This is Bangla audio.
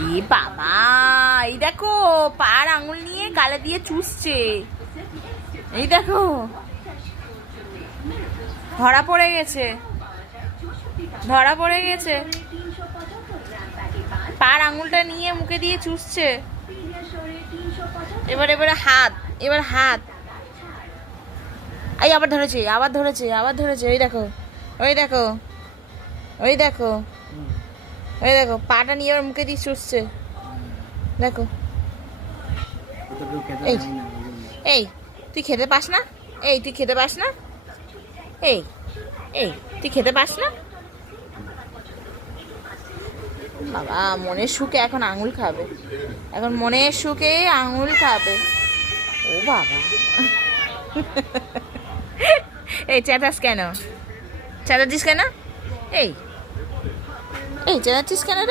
এ বাবা, এই দেখো পার আঙুল নিয়ে গালে দিয়ে চুষছে। এই দেখো ধরা পড়ে গেছে, ধরা পড়ে গেছে। পার আঙুলটা নিয়ে মুখে দিয়ে চুষছে। এবারে হাত, এবার হাত। এই আবার ধরেছে, আবার ধরেছে, আবার ধরেছে। ওই দেখো, ওই দেখো, ওই দেখো, ওই দেখো পাটা নিয়ে ওর মুখে দিয়ে চুষছে। দেখো এই, এই তুই খেতে পাস না? এই তুই খেতে পাস না? এই, এই তুই খেতে পাস না? বাবা মনের সুখে এখন আঙুল খাবে, এখন মনের সুখে আঙুল খাবে। ও বাবা এই চেঁচাস কেন? চেঁচাচ্ছিস কেন? এই, এই চেঁচাচ্ছিস কেন রে?